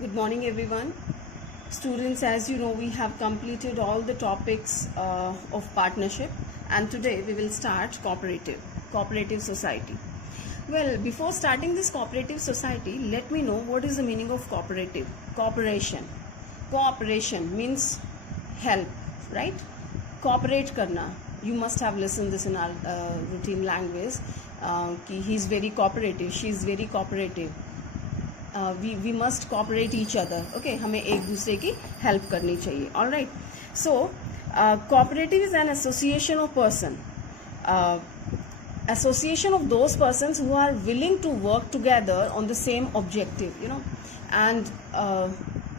Good morning, everyone. Students, as you know, we have completed all the topics of partnership, and today we will start cooperative society. Well, before starting this cooperative society, let me know what is the meaning of cooperative. Cooperation means help, right? Cooperate karna. You must have listened this in our routine language. He is very cooperative, she is very cooperative. We must cooperate each other. Okay, हमें एक दूसरे की help करनी चाहिए. All right. So cooperative is an association of association of those persons who are willing to work together on the same objective, and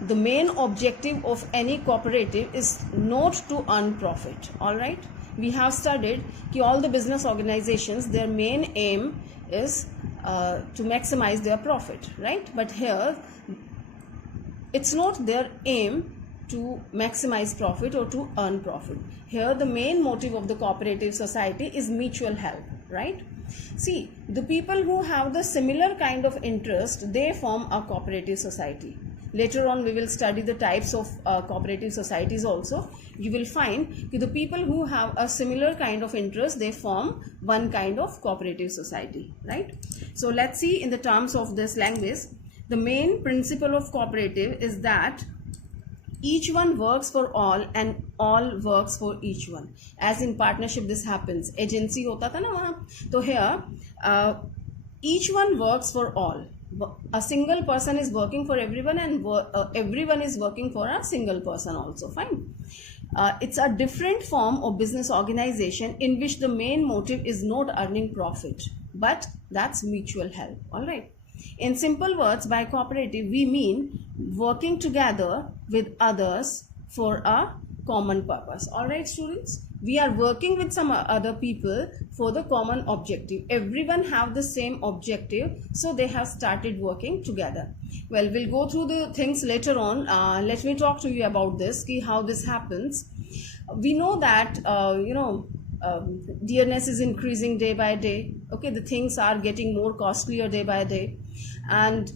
the main objective of any cooperative is not to earn profit. All right, we have studied that all the business organizations, their main aim is to maximize their profit, right? But here it's not their aim to maximize profit or to earn profit. Here the main motive of the cooperative society is mutual help, right? See, the people who have the similar kind of interest, they form a cooperative society. Later on we will study the types of cooperative societies also. You will find that the people who have a similar kind of interest, they form one kind of cooperative society, right? So let's see in the terms of this language. The main principle of cooperative is that each one works for all and all works for each one. As in partnership this happens. Agency hota tha na wahan. So here each one works for all. A single person is working for everyone, and everyone is working for a single person also. Fine. It's a different form of business organization in which the main motive is not earning profit, but that's mutual help. All right. In simple words, by cooperative we mean working together with others for a common purpose. All right, students, we are working with some other people for the common objective. Everyone have the same objective, so they have started working together. Well, we'll go through the things later on. Let me talk to you about this, how this happens. We know that dearness is increasing day by day. Okay, the things are getting more costlier day by day, and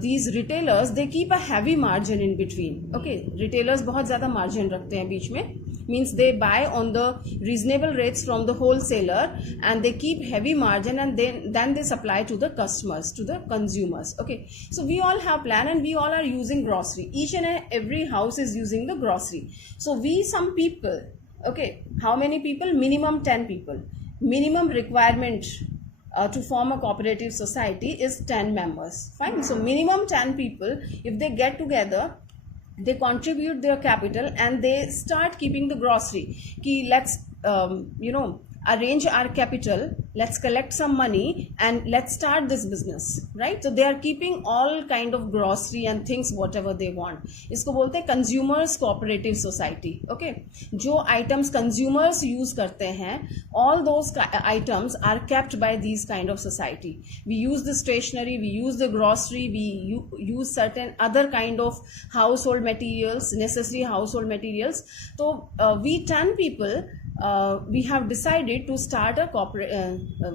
these retailers, they keep a heavy margin in between. Okay, retailers बहुत ज़्यादा margin रखते हैं बीच में, means they buy on the reasonable rates from the wholesaler and they keep heavy margin, and then they supply to the customers, to the consumers. Okay, so we all have plan and we all are using grocery. Each and every house is using the grocery. So some people, okay, how many people? Minimum 10 people. Minimum requirement to form a cooperative society is 10 members. Fine. So minimum 10 people, if they get together, they contribute their capital and they start keeping the grocery. Let's arrange our capital, let's collect some money and let's start this business, right? So they are keeping all kind of grocery and things whatever they want. इसको बोलते हैं consumers cooperative society. Okay, जो items consumers use करते हैं, all those items are kept by these kind of society. We use the stationery, we use the grocery, we use certain other kind of household materials, necessary household materials. So we 10 people, we have decided to start a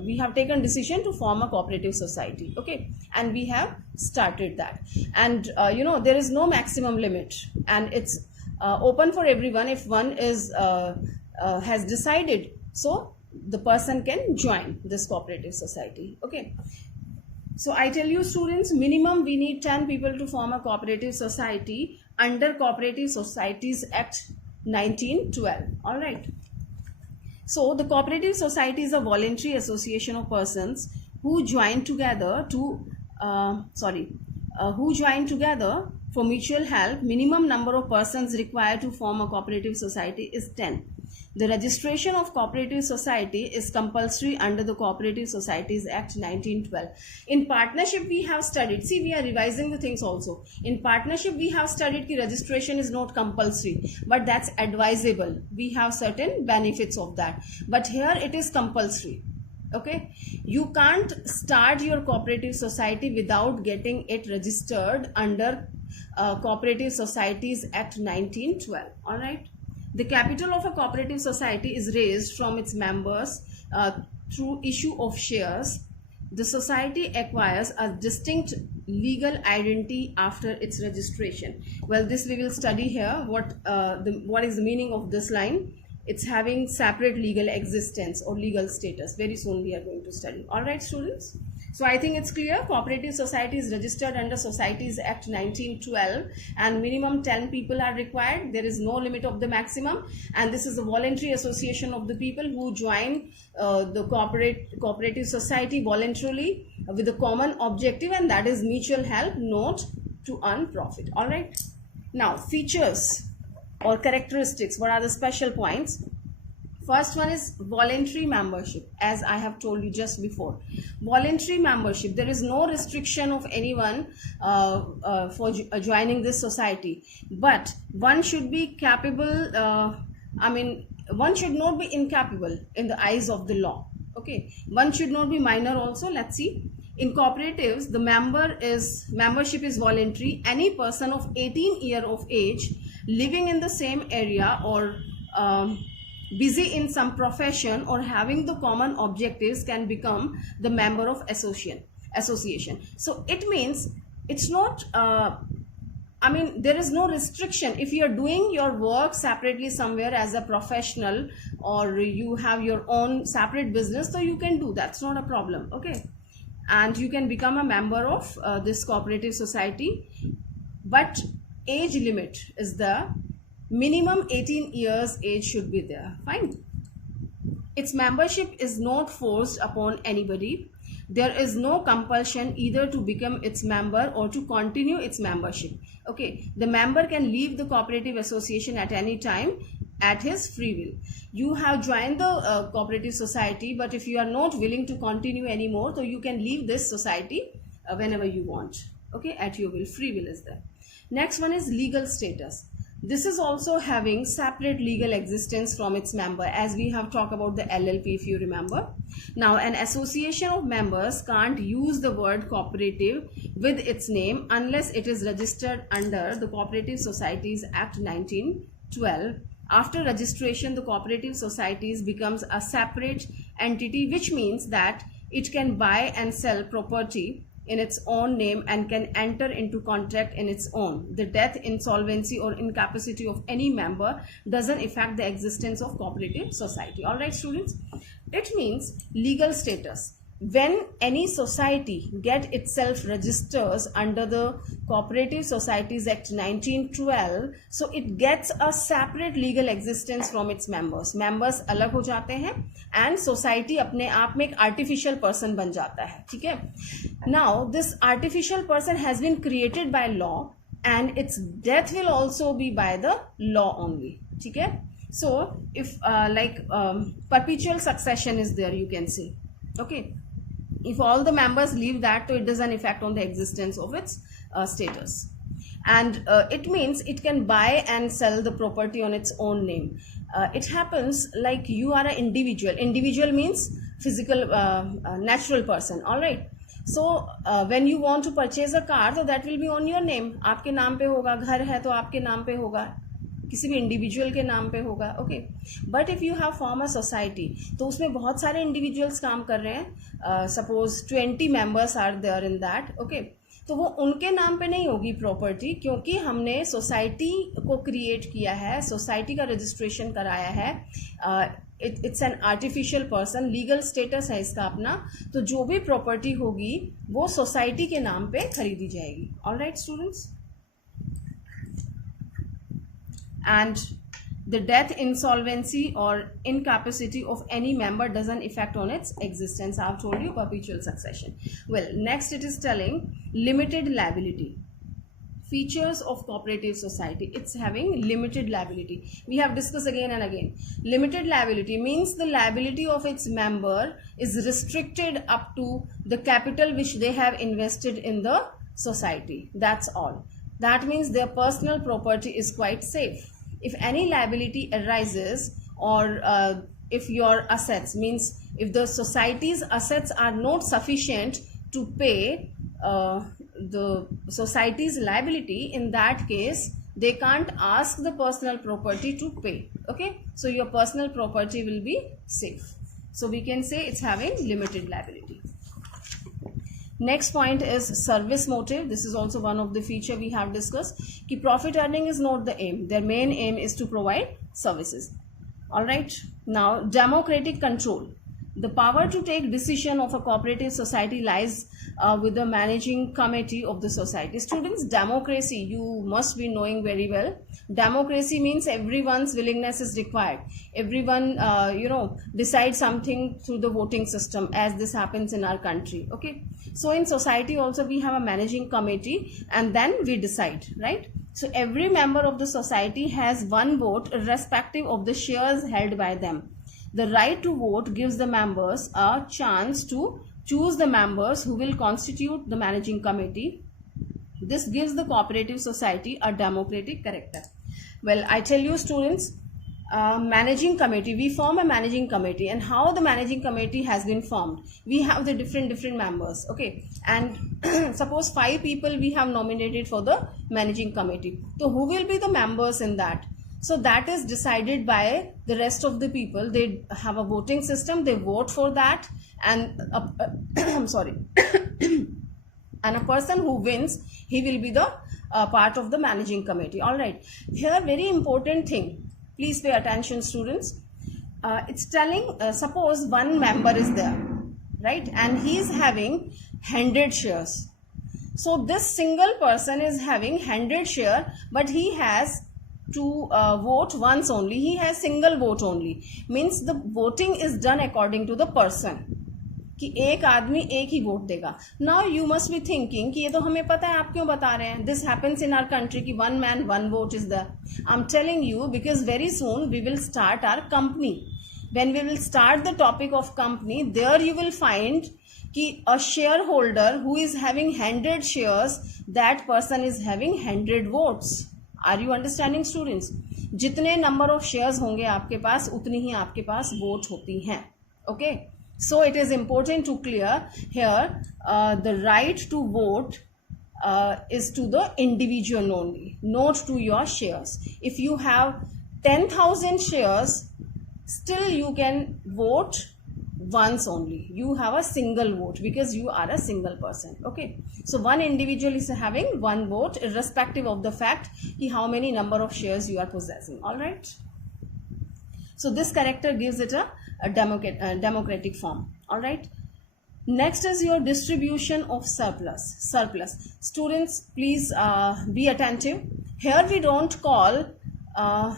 we have taken decision to form a cooperative society. Okay, and we have started that, and there is no maximum limit, and it's open for everyone. If one is has decided, so the person can join this cooperative society. Okay, so I tell you students, minimum we need 10 people to form a cooperative society under Cooperative Societies Act 1912. All right. So the cooperative society is a voluntary association of persons who join together for mutual help. Minimum number of persons required to form a cooperative society is 10. The registration of cooperative society is compulsory under the Cooperative Societies Act 1912. In partnership we have studied, see, we are revising the things also. In partnership we have studied that registration is not compulsory, but that's advisable. We have certain benefits of that, but here it is compulsory. Okay, you can't start your cooperative society without getting it registered under Cooperative Societies Act 1912. All right. The capital of a cooperative society is raised from its members through issue of shares the society acquires a distinct legal identity after its registration. Well, this we will study here. What is the meaning of this line? It's having separate legal existence or legal status. Very soon we are going to study. All right, students. So I think it's clear. Cooperative society is registered under Societies Act 1912 and minimum 10 people are required. There is no limit of the maximum, and this is a voluntary association of the people who join the cooperative society voluntarily with a common objective, and that is mutual help, not to earn profit. All right. Now, features or characteristics. What are the special points? First one is voluntary membership. As I have told you just before, voluntary membership, there is no restriction of anyone for joining this society, but one should be capable, one should not be incapable in the eyes of the law. Okay, one should not be minor also. Let's see. In cooperatives, the membership is voluntary. Any person of 18 years of age living in the same area or busy in some profession or having the common objectives can become the member of association. So it means it's not there is no restriction. If you are doing your work separately somewhere as a professional, or you have your own separate business, so you can do, that's not a problem. Okay, and you can become a member of this cooperative society, but age limit is the minimum 18 years age should be there. Fine. Its membership is not forced upon anybody. There is no compulsion either to become its member or to continue its membership. Okay, the member can leave the cooperative association at any time at his free will. You have joined the cooperative society, but if you are not willing to continue anymore, so you can leave this society whenever you want. Okay, at your will. Free will is there. Next one is legal status. This is also having separate legal existence from its member, as we have talked about the LLP, if you remember. Now, an association of members can't use the word cooperative with its name unless it is registered under the Cooperative Societies Act 1912. After registration, the cooperative societies becomes a separate entity, which means that it can buy and sell property in its own name and can enter into contract in its own. The death, insolvency or incapacity of any member doesn't affect the existence of cooperative society. All right, students, it means legal status. When any society get itself registers under the Cooperative Societies Act 1912, so it gets a separate legal existence from its members. Members अलग हो जाते हैं and society अपने आप में एक artificial person बन जाता है. ठीक है? Now this artificial person has been created by law and its death will also be by the law only. ठीक है? So if perpetual succession is there, you can say. Okay. If all the members leave that, so it doesn't affect on the existence of its status. And it means it can buy and sell the property on its own name. It happens like you are an individual. Individual means physical, natural person. All right. So when you want to purchase a car, so that will be on your name. आपके नाम पे होगा. घर है तो आपके नाम पे होगा. किसी भी इंडिविजुअल के नाम पे होगा. Okay, but if you have form a society, तो उसमें बहुत सारे इंडिविजुअल्स काम कर रहे हैं. Suppose 20 members are there in that. Okay, तो वो उनके नाम पे नहीं होगी प्रॉपर्टी, क्योंकि हमने सोसाइटी को क्रिएट किया है, सोसाइटी का रजिस्ट्रेशन कराया है. It's an artificial person, legal status है इसका अपना. तो जो भी प्रॉपर्टी होगी वो सोसाइटी के नाम पे खरीदी जाएगी. Alright students, and the death, insolvency or incapacity of any member doesn't affect on its existence. I've told you perpetual succession. Well, next it is telling limited liability. Features of cooperative society. It's having limited liability. We have discussed again and again. Limited liability means the liability of its member is restricted up to the capital which they have invested in the society. That's all. That means their personal property is quite safe. If any liability arises, or if your assets, means if the society's assets are not sufficient to pay the society's liability, in that case they can't ask the personal property to pay. Okay, so your personal property will be safe. So we can say it's having limited liability. Next point is service motive. This is also one of the feature we have discussed कि profit earning is not the aim. Their main aim is to provide services. All right. Now democratic control. The power to take decision of a cooperative society lies with the managing committee of the society. Students, democracy, you must be knowing very well. Democracy means everyone's willingness is required. Everyone, decide something through the voting system, as this happens in our country. Okay. So in society also we have a managing committee, and then we decide, right? So every member of the society has one vote irrespective of the shares held by them. The right to vote gives the members a chance to choose the members who will constitute the managing committee. This gives the cooperative society a democratic character. Well, I tell you students, managing committee, we form a managing committee, and how the managing committee has been formed. We have the different members, okay, and suppose 5 people we have nominated for the managing committee. So who will be the members in that? So that is decided by the rest of the people. They have a voting system, they vote for that, and I'm sorry and a person who wins, he will be the part of the managing committee. All right, here very important thing, please pay attention students. It's telling, suppose one member is there, right, and he is having 100 shares. So this single person is having 100 share, but he has to vote once only. He has single vote only. Means the voting is done according to the person, कि एक आदमी एक ही vote देगा. Now you must be thinking कि ये तो हमें पता है, आप क्यों बता रहे हैं? This happens in our country कि one man one vote is there. I'm telling you because very soon we will start our company. When we will start the topic of company, there you will find कि a shareholder who is having 100 shares, that person is having 100 votes. Are you understanding students? जितने number of shares होंगे आपके पास, उतनी ही आपके पास vote होती हैं. Okay. So it is important to clear here, the right to vote is to the individual only, not to your shares. If you have 10,000 shares, still you can vote once only. You have a single vote because you are a single person. Okay. So one individual is having one vote irrespective of the fact how many number of shares you are possessing. All right. So this character gives it a democratic form. All right. Next is your distribution of surplus. Students, please be attentive. Here we don't call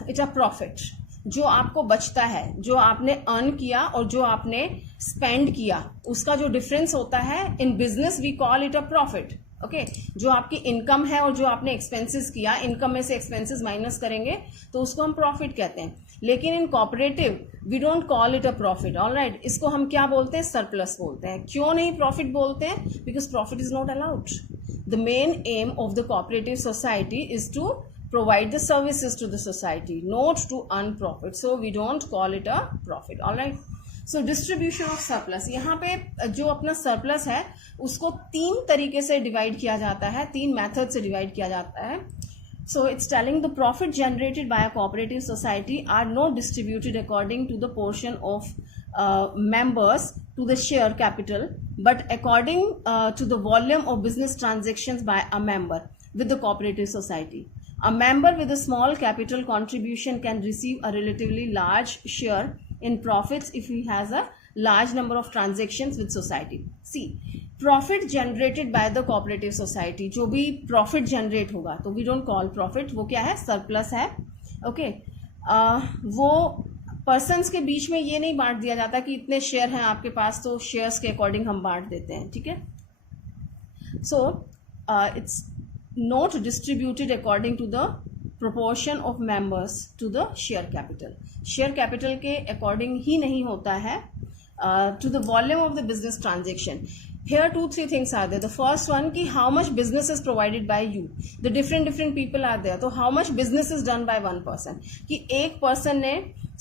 it a profit. जो आपको बचता है, जो आपने earn किया और जो आपने स्पेंड किया, उसका जो डिफरेंस होता है, in business we call it a profit. Okay, जो आपकी इनकम है और जो आपने एक्सपेंसेस किया, इनकम में से एक्सपेंसेस माइनस करेंगे तो उसको हम प्रॉफिट कहते हैं. लेकिन in cooperative we don't call it a profit. Alright, इसको हम क्या बोलते हैं? सरप्लस बोलते हैं. क्यों नहीं प्रॉफिट बोलते हैं? Because profit is not allowed. The main aim of the cooperative society is to provide the services to the society, not to earn profit. So we don't call it a profit. All right. So distribution of surplus. यहाँ पे जो अपना surplus है उसको 3 तरीके से divide किया जाता है, 3 मेथड से डिवाइड किया जाता है. So it's telling the profit generated by a cooperative society are not distributed according to the portion of members to the share capital, but according to the volume of business transactions by a member with the cooperative society. A member with a small capital contribution can receive a relatively large share in profits if he has a large number of transactions with society. See, profit generated by the cooperative society, जो भी profit generate होगा, तो we don't call profit, वो क्या है? Surplus है. Okay, वो persons के बीच में ये नहीं बांट दिया जाता कि इतने शेयर हैं आपके पास तो शेयर्स के अकॉर्डिंग हम बांट देते हैं. ठीक है. So it's not distributed according to the proportion of members to the share capital. Share capital के according ही नहीं होता है to the volume of the business transaction. Here 2-3 things are there. The first one कि how much business is provided by you. The different people are there. तो how much business is done by one person. कि एक person ने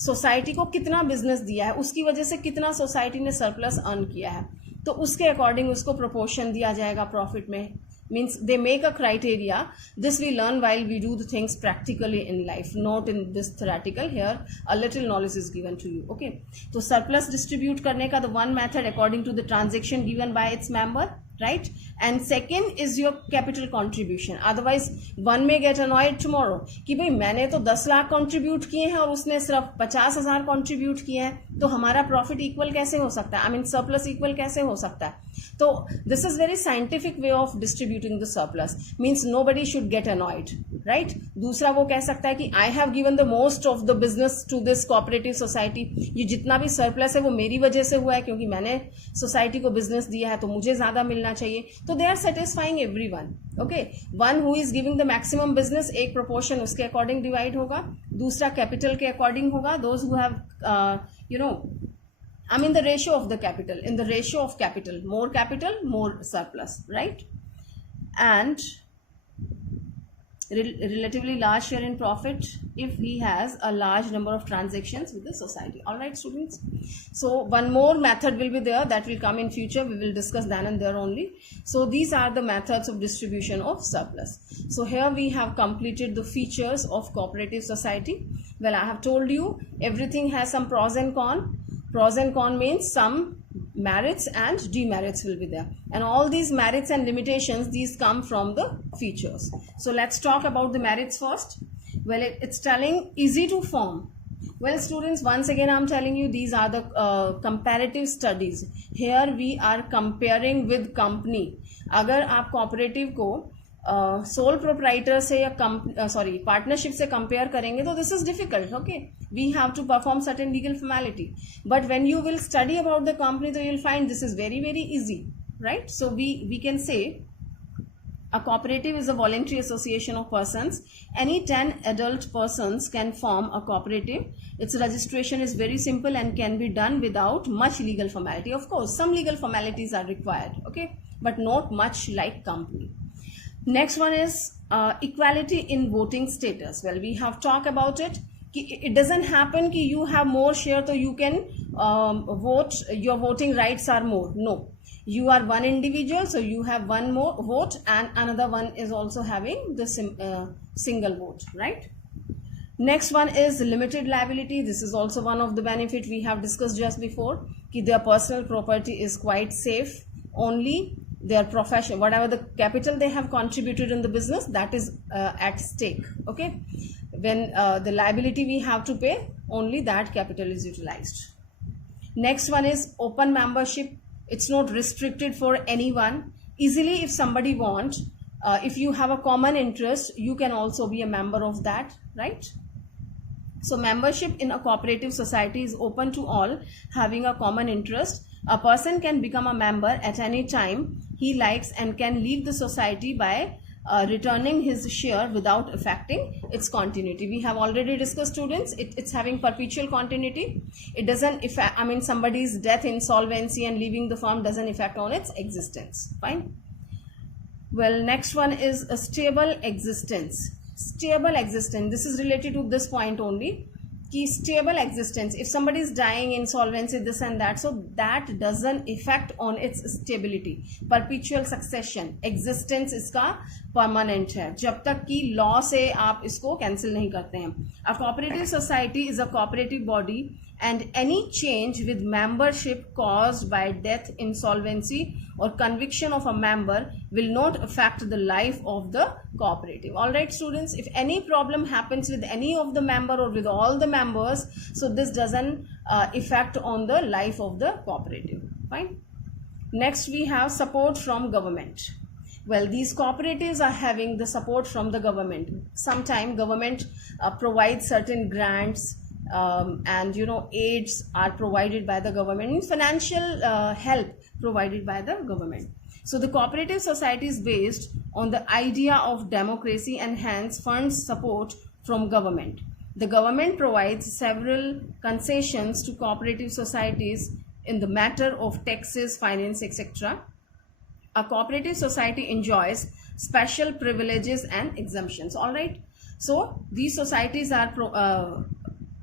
society को कितना business दिया है, उसकी वजह से कितना सोसाइटी ने सरप्लस अर्न किया है, तो उसके अकॉर्डिंग उसको प्रोपोर्शन दिया जाएगा प्रॉफिट में. Means they make a criteria. This we learn while we do the things practically in life, not in this theoretical. Here a little knowledge is given to you. Okay, so surplus distribute करने का the one method according to the transaction given by its member. right? And second is your capital contribution. Otherwise one may get annoyed tomorrow कि भाई मैंने तो 10 lakh contribute किए हैं और उसने सिर्फ 50,000 कंट्रीब्यूट किए हैं, तो हमारा प्रॉफिट इक्वल कैसे हो सकता है, आई मीन सरप्लस इक्वल कैसे हो सकता है? तो this is very scientific way of distributing the surplus, means nobody should get annoyed, right? दूसरा वो कह सकता है कि I have given the most of the business to this cooperative society, ये जितना भी सरप्लस है वो मेरी वजह से हुआ है क्योंकि मैंने सोसाइटी को बिजनेस दिया है तो मुझे ज्यादा मिलना चाहिए. तो they are satisfying everyone. Okay, one who is giving the maximum business, एक प्रोपोर्शन उसके अकॉर्डिंग डिवाइड होगा, दूसरा कैपिटल के अकॉर्डिंग होगा. Those who have I mean the ratio of the capital, in the ratio of capital, more surplus, right? And relatively large share in profit if he has a large number of transactions with the society. All right, students. So one more method will be there that will come in future. We will discuss then and there only. So these are the methods of distribution of surplus. So here we have completed the features of cooperative society. Well, I have told you everything has some pros and cons. Pros and cons means some merits and demerits will be there, and all these merits and limitations, these come from the features. So let's talk about the merits first. Well, it's telling easy to form. Well, students, once again I'm telling you these are the comparative studies. Here we are comparing with company. अगर आप cooperative को sole proprietor से या partnership से compare करेंगे तो this is difficult. Okay, we have to perform certain legal formality, but when you will study about the company तो you will find this is very very easy, right? So we can say a cooperative is a voluntary association of persons. Any 10 adult persons can form a cooperative. Its registration is very simple and can be done without much legal formality. Of course, some legal formalities are required, okay, but not much like company. Next one is equality in voting status. Well, we have talked about it. It doesn't happen कि you have more share so you can vote, your voting rights are more. No, you are one individual, so you have one more vote and another one is also having the single vote, right? Next one is limited liability. This is also one of the benefit we have discussed just before, कि their personal property is quite safe. Only their profession, whatever the capital they have contributed in the business, that is at stake. Okay, when the liability we have to pay, only that capital is utilized. Next one is open membership. It's not restricted for anyone. Easily, if somebody wants, if you have a common interest, you can also be a member of that, right? So membership in a cooperative society is open to all having a common interest. A person can become a member at any time he likes and can leave the society by returning his share without affecting its continuity. We have already discussed, students, it's having perpetual continuity. It doesn't affect, I mean, somebody's death, insolvency and leaving the firm doesn't affect on its existence. Fine. Well, next one is a stable existence. Stable existence, this is related to this point only. कि stable existence, if somebody is dying, insolvency, this and that, so that doesn't affect on its stability. Perpetual succession, existence इसका permanent है जब तक कि law से आप इसको cancel नहीं करते हैं. A cooperative society is a cooperative body and any change with membership caused by death, insolvency or conviction of a member will not affect the life of the cooperative. All right, students, if any problem happens with any of the member or with all the members, so this doesn't affect on the life of the cooperative. Fine. Next we have support from government. Well, these cooperatives are having the support from the government. Sometimes government provides certain grants and aids are provided by the government, financial help provided by the government. So the cooperative society is based on the idea of democracy and hence funds support from government. The government provides several concessions to cooperative societies in the matter of taxes, finance, etc. A cooperative society enjoys special privileges and exemptions. All right, so these societies are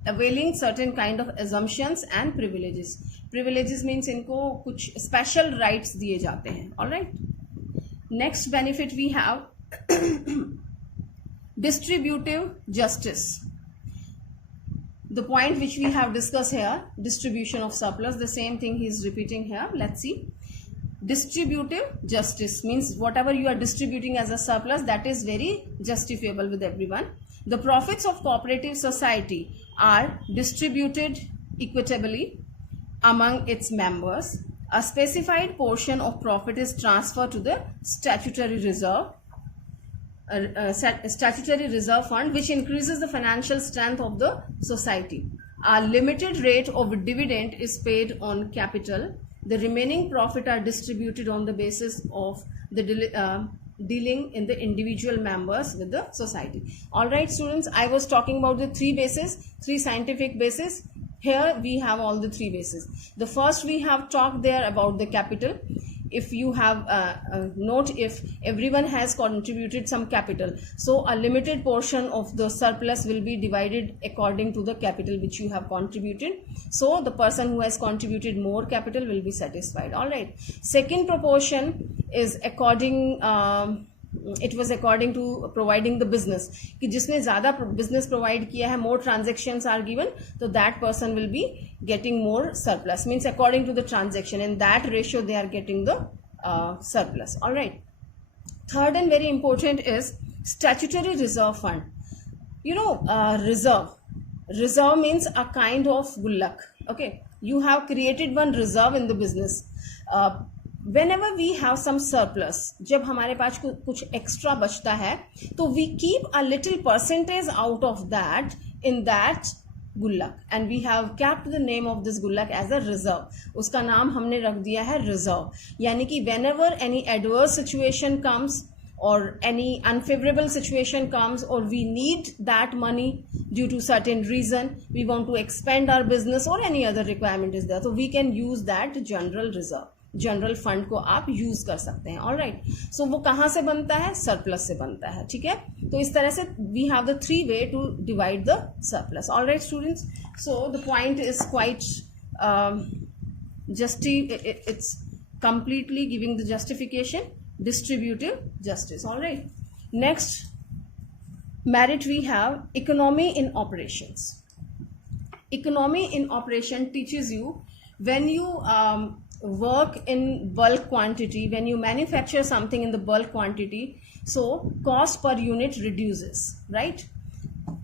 availing certain kind of assumptions and privileges. Privileges means इनको कुछ special rights दिए जाते हैं. All right. Next benefit we have distributive justice. The point which we have discussed here, distribution of surplus, the same thing he is repeating here. Let's see. Distributive justice means whatever you are distributing as a surplus, that is very justifiable with everyone. The profits of cooperative society are distributed equitably among its members. A specified portion of profit is transferred to the statutory reserve fund, which increases the financial strength of the society. A limited rate of dividend is paid on capital. The remaining profit are distributed on the basis of the dealing in the individual members with the society. All right, students, I was talking about the three scientific bases. Here we have all the three bases. The first we have talked there about the capital. If you have note, if everyone has contributed some capital, so a limited portion of the surplus will be divided according to the capital which you have contributed. So the person who has contributed more capital will be satisfied. All right. Second proportion is according it was according to providing the business, कि जिसने ज़्यादा business provide किया है, more transactions are given, so that person will be getting more surplus, means according to the transaction, and that ratio they are getting the surplus. All right. Third and very important is statutory reserve fund. You know, reserve means a kind of gullak. Okay, you have created one reserve in the business. Whenever we have some surplus, जब हमारे पास कुछ extra बचता है, तो we keep a little percentage out of that in that गुल्लक, and we have kept the name of this गुल्लक as a reserve. उसका नाम हमने रख दिया है reserve. यानी कि whenever any adverse situation comes or any unfavorable situation comes, or we need that money due to certain reason, we want to expand our business or any other requirement is there, so we can use that general reserve. General fund को आप use कर सकते हैं. Alright. सो वो कहाँ से बनता है? सरप्लस से बनता है. ठीक है. तो इस तरह से we have the three way to divide the surplus. Alright students, so the point is quite it's completely giving the justification, distributive justice. All right. Next merit we have economy in operations. Economy in operation teaches you when you work in bulk quantity, when you manufacture something in the bulk quantity, so cost per unit reduces, right?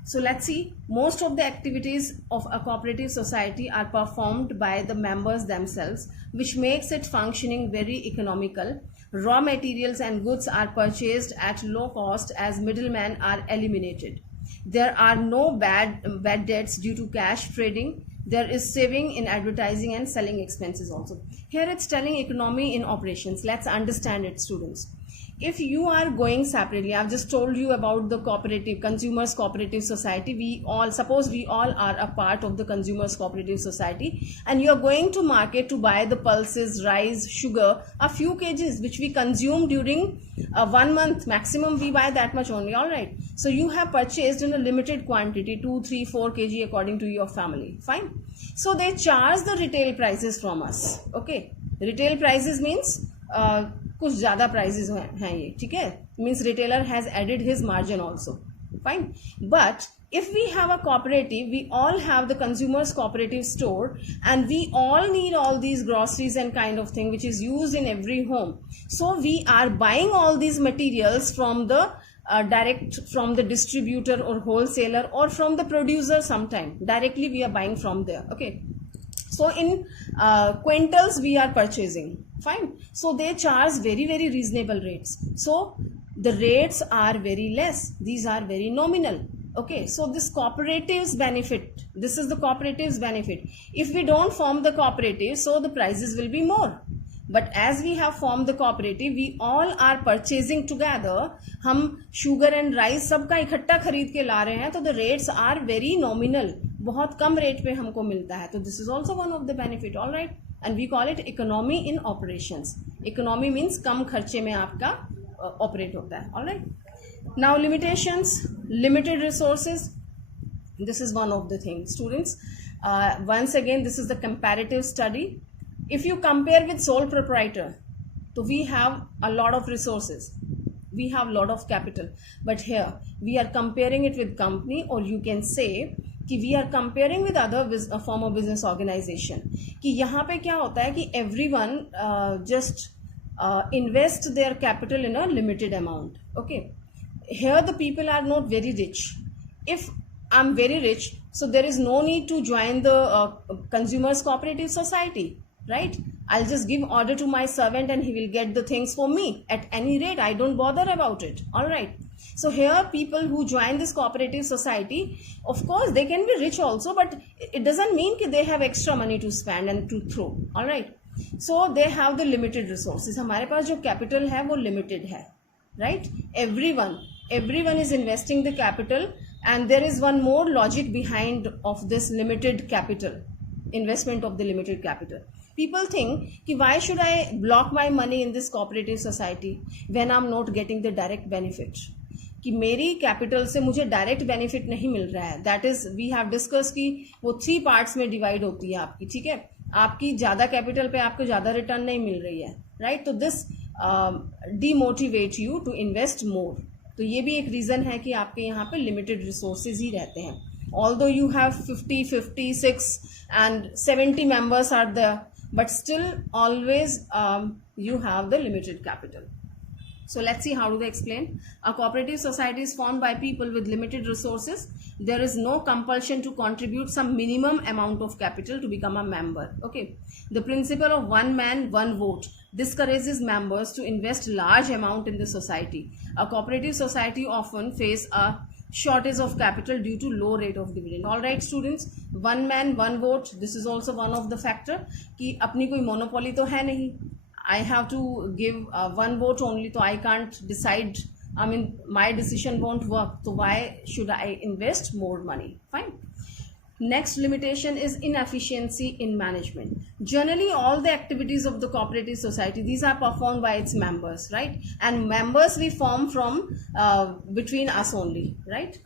So let's see, most of the activities of a cooperative society are performed by the members themselves, which makes it functioning very economical. Raw materials and goods are purchased at low cost as middlemen are eliminated. There are no bad debts due to cash trading. There is saving in advertising and selling expenses also. Here it's telling economy in operations. Let's understand it, students. If you are going separately, I've just told you about the cooperative, consumers cooperative society. Suppose we all are a part of the consumers cooperative society, and you are going to market to buy the pulses, rice, sugar, a few kgs which we consume during 1 month maximum. We buy that much only. All right. So you have purchased in a limited quantity, 2, 3, 4 kg according to your family. Fine. So they charge the retail prices from us. Okay. Retail prices means कुछ ज़्यादा prices हैं ये. ठीक है. Means retailer has added his margin also. Fine. But if we have a cooperative, we all have the consumers cooperative store, and we all need all these groceries and kind of thing which is used in every home. So we are buying all these materials from the direct from the distributor or wholesaler, or from the producer. Sometime directly we are buying from there. Okay. So in quintals we are purchasing. Fine. So they charge very, very reasonable rates. So the rates are very less. These are very nominal. Okay. So this cooperatives benefit. This is the cooperatives benefit. If we don't form the cooperative, so the prices will be more. But as we have formed the cooperative, we all are purchasing together. हम sugar and rice सबका इकट्ठा खरीद के ला रहे हैं, तो the rates are very nominal. बहुत कम rate पे हमको मिलता है. तो this is also one of the benefit. All right. And we call it economy in operations. Economy means कम खर्चे में आपका operate होता है. All right. Now limitations, limited resources. This is one of the things, students. Once again, this is the comparative study. If you compare with sole proprietor, so we have a lot of resources. We have a lot of capital. But here, we are comparing it with company, or you can say कि we are comparing with other form of business organization. कि यहाँ पे क्या होता है कि everyone just invest their capital in a limited amount. Okay, here the people are not very rich. If I'm very rich, so there is no need to join the consumers cooperative society, right? I'll just give order to my servant and he will get the things for me at any rate. I don't bother about it. All right. So here people who join this cooperative society, of course they can be rich also, but it doesn't mean that they have extra money to spend and to throw. All right. So they have the limited resources. हमारे पास जो capital है वो limited है, right? Everyone is investing the capital, and there is one more logic behind of this limited capital, investment of the limited capital. People think कि why should I block my money in this cooperative society when I'm not getting the direct benefit, कि मेरी capital से मुझे direct benefit नहीं मिल रहा है. That is we have discuss कि वो 3 पार्ट्स में डिवाइड होती है आपकी, ठीक है. आपकी ज़्यादा कैपिटल पे आपको ज़्यादा रिटर्न नहीं मिल रही है, राइट. तो this demotivate you to invest more. तो ये भी एक रीज़न है कि आपके यहाँ पे लिमिटेड रिसोर्सेज ही रहते हैं. Although you have 50, 56 and 70 members are there, but still always you have the limited capital. So let's see how do they explain. A cooperative society is formed by people with limited resources. There is no compulsion to contribute some minimum amount of capital to become a member. Okay. The principle of one man, one vote discourages members to invest large amount in the society. A cooperative society often face a shortage of capital due to low rate of dividend. All right students, one man, one vote. This is also one of the factor कि अपनी कोई monopoly तो है नहीं. I have to give one vote only, so I can't decide. I mean, my decision won't work. So why should I invest more money? Fine. Next limitation is inefficiency in management. Generally, all the activities of the cooperative society, these are performed by its members, right? And members we form from between us only, right?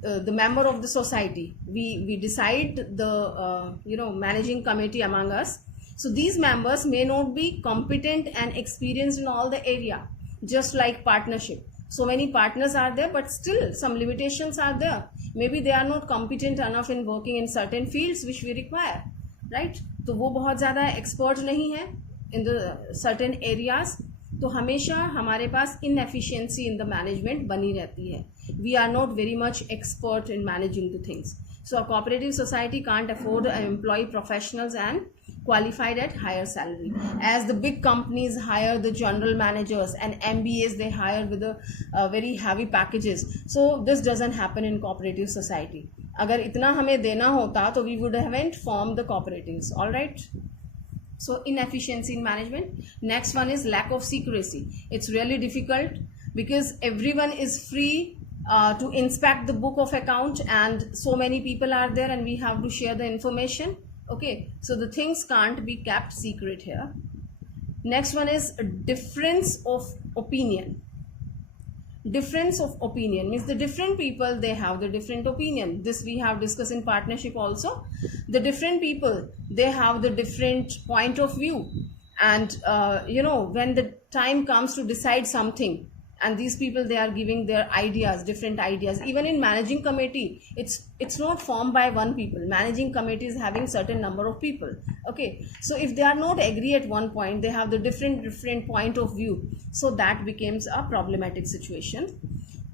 The member of the society, we decide the managing committee among us. So these members may not be competent and experienced in all the area, just like partnership. So many partners are there, but still some limitations are there. Maybe they are not competent enough in working in certain fields which we require, right? तो वो बहुत ज़्यादा expert नहीं है in the certain areas. तो हमेशा हमारे पास inefficiency in the management बनी रहती है. We are not very much expert in managing the things. So a cooperative society can't afford to employ professionals and qualified at higher salary. As the big companies hire the general managers and MBAs, they hire with a very heavy packages. So this doesn't happen in cooperative society. अगर इतना हमें देना होता तो we would haven't formed the cooperatives. All right. So inefficiency in management. Next one is lack of secrecy. It's really difficult because everyone is free to inspect the book of account, and so many people are there and we have to share the information. Okay, so the things can't be kept secret here. Next one is difference of opinion. Difference of opinion means the different people, they have the different opinion. This we have discussed in partnership also. The different people, they have the different point of view, and when the time comes to decide something, and these people, they are giving their ideas, different ideas. Even in managing committee, it's not formed by one people. Managing committee is having certain number of people. Okay, so if they are not agree at one point, they have the different point of view. So that becomes a problematic situation.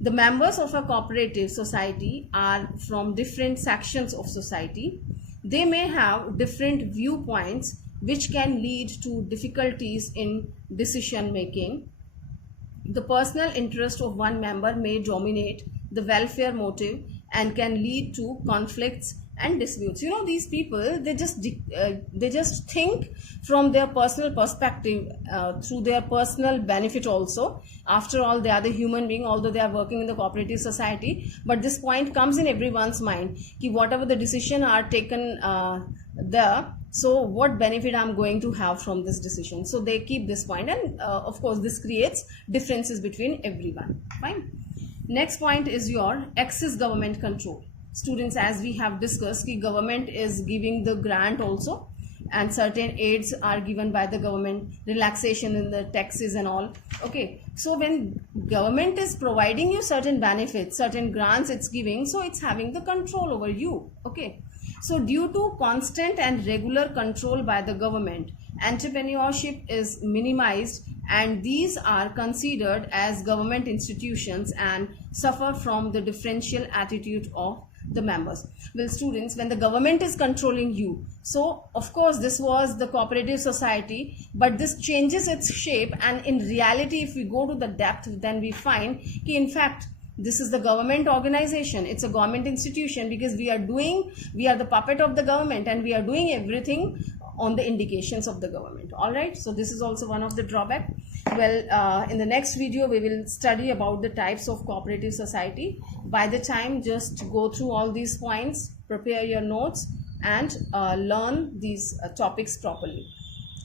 The members of a cooperative society are from different sections of society. They may have different viewpoints which can lead to difficulties in decision making. The personal interest of one member may dominate the welfare motive and can lead to conflicts and disputes. These people, they just think from their personal perspective, through their personal benefit also. After all, they are the human being, although they are working in the cooperative society. But this point comes in everyone's mind, कि whatever the decision are taken there, so what benefit I'm going to have from this decision. So they keep this point, and of course this creates differences between everyone. Fine. Next point is your excess government control. Students, as we have discussed, the government is giving the grant also, and certain aids are given by the government, relaxation in the taxes and all. Okay, so when government is providing you certain benefits, certain grants it's giving, so it's having the control over you. Okay, so due to constant and regular control by the government, entrepreneurship is minimized, and these are considered as government institutions and suffer from the differential attitude of the members. Well, students, when the government is controlling you, so of course this was the cooperative society, but this changes its shape, and in reality if we go to the depth, then we find ki in fact this is the government organization, it's a government institution, because we are the puppet of the government, and we are doing everything on the indications of the government. All right, so this is also one of the drawback. Well, in the next video we will study about the types of cooperative society. By the time, just go through all these points, prepare your notes, and learn these topics properly.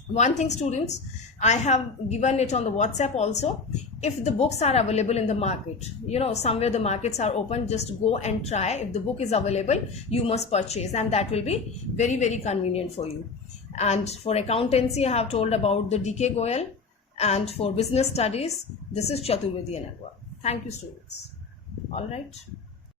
One thing, students, I have given it on the WhatsApp also. If the books are available in the market, somewhere the markets are open, just go and try. If the book is available, you must purchase, and that will be very, very convenient for you. And for accountancy, I have told about the DK Goyal, and for business studies, this is Chaturvedya Network. Thank you, students. All right.